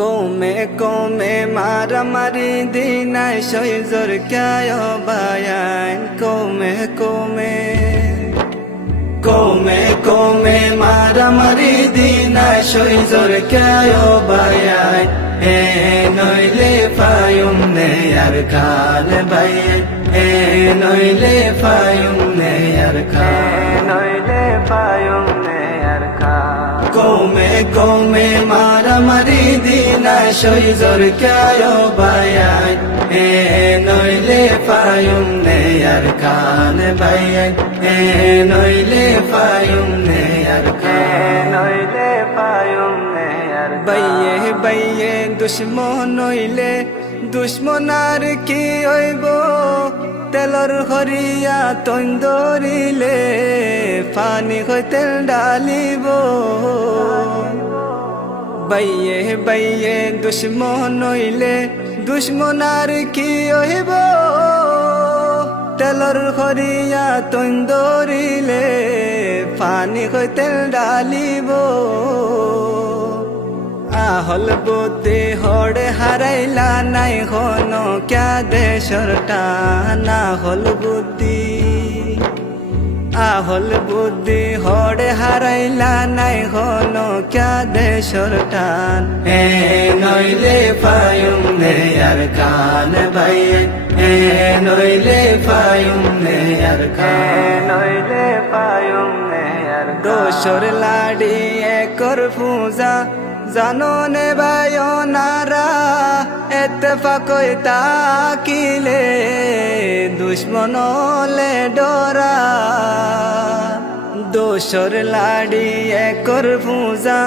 কৌমে কৌমে মারামারি দিনাই সৈজর ক্যায় বায়ান কৌমে কৌমে কৌমে কৌমে মারামারি দিনাই সৈজর ক্যায় বায়ান এ নইলে পায়ুম নে আর খান বায়ান এ নইলে পায়ুম নে আর খান নইলে পায়ুম নে আর খান কৌমে কৌমে মারামারি দিনাই সৈজর ক্যায় বায়ান এ নইলে পায়ুম নে আর খান বায়ান এ নইলে পায়ুম নে আর খান নইলে পায়ুম নে আর বাইয়ে বাইয়ে দুশ্মন নইলে দুশ্মনার কি হইব তেলর হরিয়া তন্দরিলে পানি হই তেল ডালিব বাইয়ে বাইয়ে দুশ্মন নইলে দুশ্মনার কি হইব তেলর হরিয়া তন্দরিলে পানি হই তেল ডালিব আহল বুদ্ধি হড়ে হারাইলা নাই হনো ক্যা দেশর টান আহল বুদ্ধি হড়ে হারাইলা নাই হনো ক্যা দেশর টান এ নইলে পায়ুম নে আর খান ভাইয়েন এ নইলে পায়ুম নে আর খান নইলে পায়ুম নে আর দোসর লাড়ি একর পূজা জানো নে বায়নারা এতফাকই তাকিলে দুশ্মনলে ডরা দোসর লাড়ি একর পূজা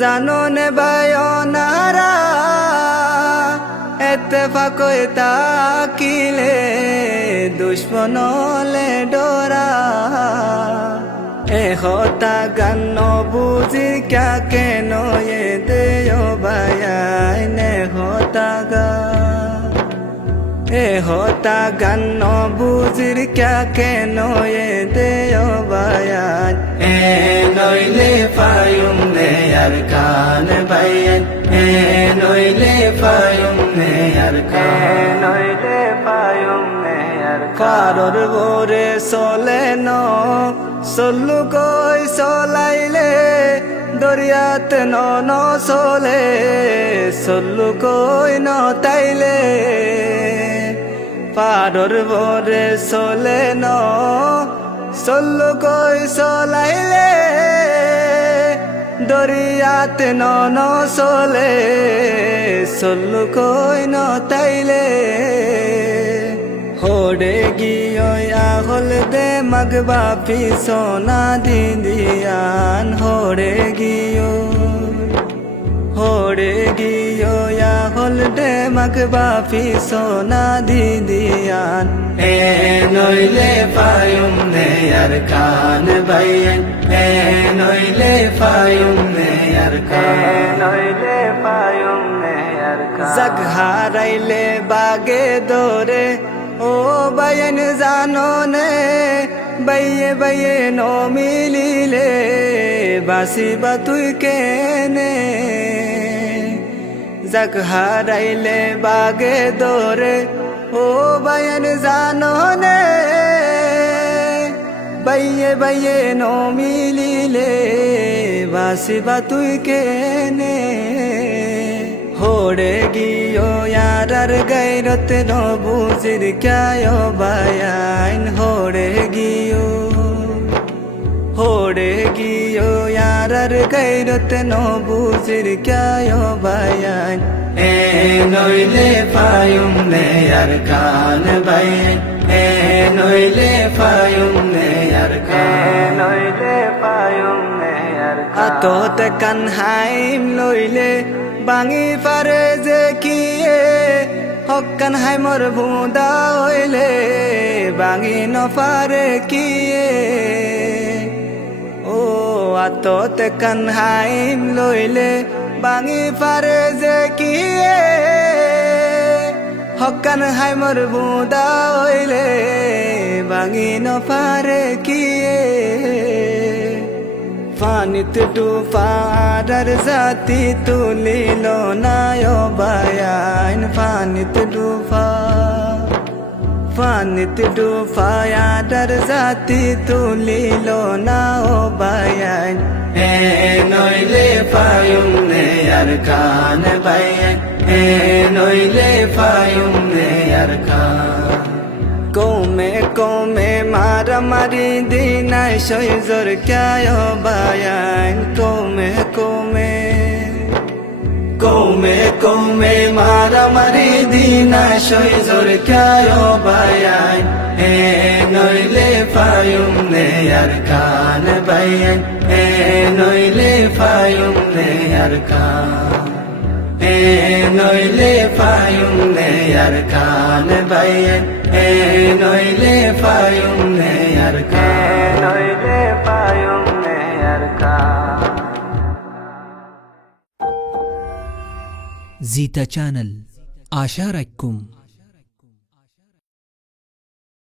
জানো নে বায়নারা এতফাকই তাকিলে দুশ্মনলে ডরা হতা গান বুঝি ক্যা কেন এ দেয় বায়ান হতা গান বুঝির ক্যা কেন এ দেয় বায়ান এ নইলে পায়ুম নে আর খান বায়ান এ নইলে পায়ুম নে আর খান নইলে পায়ুম নে আর কারোর বোরে চলে ন চলু কই চলাইলে দরিয়াত ন চলে চলু কই ন তাইলে পারর বরে চলে ন চলু কই চলাইলে দরিয়াত ন চলে চলু কই ন তাইলে হোড়ে গিয়া হল দে মগবা পিছনা দিদিয়ান হোড়ে গিয়া হল দে মগবা পিছনা দিদিয়ান এ নইলে পায়ুম নে আর খান ভাইয়েন এ নইলে পায়ুম নে আর খান নইলে পায়ুম নে আর খান জগ হারাইলে বাগে দোরে ও বায়ন জানো নে বাইয়ে বাইয়ে নো মিলিলে বাসিবা তুই কেনে জগ হারাইলে বাগে দোরে ও বায়ন জানো নে বাইয়ে বাইয়ে নো মিলিলে বাসিবা তুই কেনে হোড়ে গিयो यार गैरत न बुझिर क्याय बायान होड़े गियो यार गैरत न बुझिर क्याय बायान ए नइले पायुम ने यार खान बायान ए नइले पायुम ने यार खान नइले पायुम ने यार खान আতত কানহাইম লইলে বাঙি পারে যে কিয়ে হকান হাই মোর বুদা হইলে বাঙি নপারে কিয়ে ও আতত কানহাইম লইলে বাঙি পারে যে কিয়ে হকান হাই মোর বুদা হইলে বাঙি নপারে কিয়ে পানিতে ডুবার জাতি তুলিল না ফানিতে ডুফা ফানিতে ডুফায়া ডার জাতি তুলিল না ও বায়ান হে নইলে পায়ুম নে আর কান বায়ান হে নইলে পায়ুম নে আর কান কৌমে কৌমে মারামারি দিনাই সৈজর ক্যায় বায়ান কৌমে কৌমে কৌমে কৌমে মারামারি দিনাই সৈজর ক্যায় বায়ান হে নইলে পায়ুম নে আর কান বায়ান হে নইলে পায়ুম নে আর কান হে নইলে পায়ুম নে আর কান বায়ান হে নইলে পায়ুম নে আর কান নইলে পায়ুম নে আর কান জিতা চ্যানেল আশা রাখুম